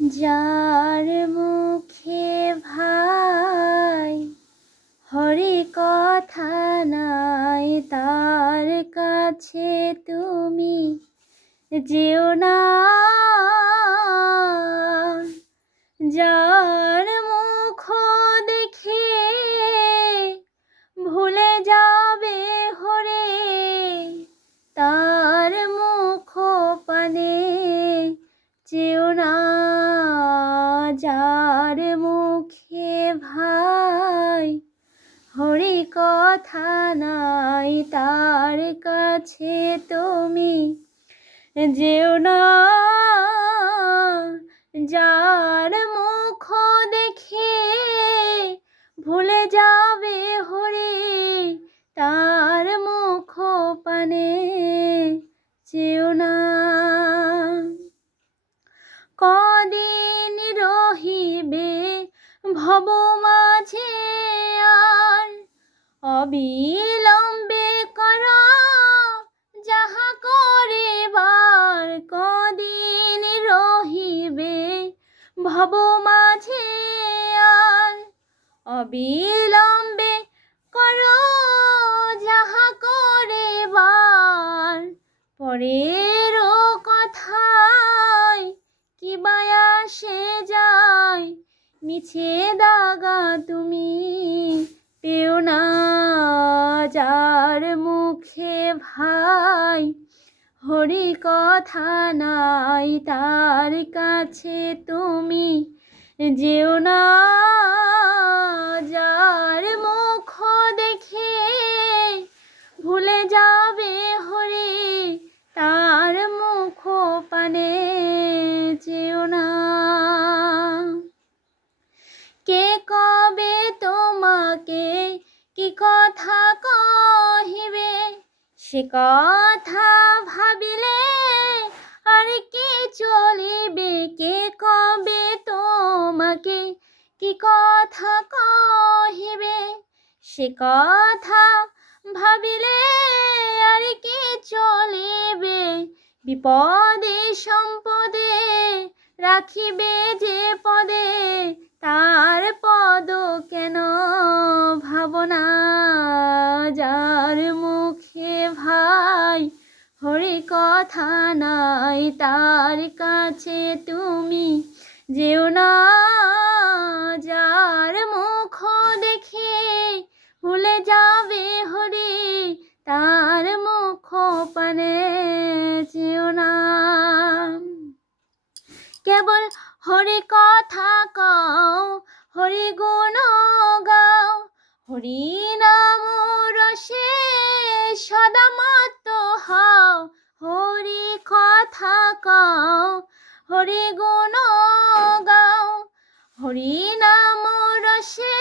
যার মুখে ভাই হরি কথা নাই, তার কাছে তুমি যেও না। যার মুখ দেখে ভুলে যাবে হরে, তার মুখ পানে যেও না। যার মুখে ভাই হরি কথা নাই, তার কাছে তুমি যেও না। যার মুখ দেখে ভুলে যাবে হরি, তার মুখ পানে যেও না। কদিন রহিবে ভব মাঝে আর, অবিলম্বে কর যাহা করিবার। কদিন রহিবে ভব মাঝে আর, অবিলম্বে কর যাহা করিবার। পরের কথায় কি বায়াসে যায়, মিছে দাগা তুমি পেও না। যার মুখে ভাই হরি কথা নাই, তার কাছে তুমি যেও না। যার মুখ দেখে ভুলে যাবে হরি, তার মুখ পানে যেও না। কে কবে তোমাকে কি কথা কহিবে, সে কথা ভাবিলে আর কি চলিবে। কে কবে তোমাকে কি কথা কহিবে, সে কথা ভাবিলে আর কি চলিবে। বিপদে সম্পদে রাখিবে যে পদে, তার পদ কেন ভাবনা। যার মুখে ভাই হরি কথা নাই, তার কাছে তুমি যেও না। যার মুখ দেখে ভুলে যাবে হরি, তার মুখ পানে যেও না। কেবল হরি কথা কও, হরি গুণ গাও, হরি নাম রসে সদা মত্ত হও। হরি কথা কও, হরি গুণ গাও, হরি নাম রসে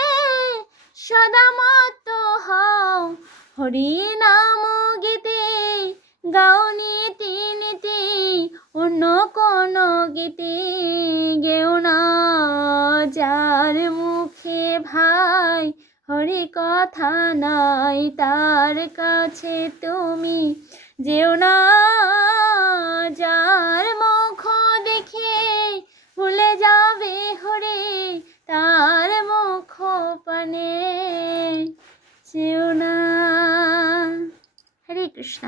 সদা মত্ত হও। হরি নাম গীতে গাও নীতি নীতি, অন্য কোন গীতে গেও না। যার মুখে ভাই হরি কথা নাই, তার কাছে তুমি যেও না। যার মুখ দেখে ভুলে যাবে হরি, তার মুখ পানে যেও না। হরে কৃষ্ণ।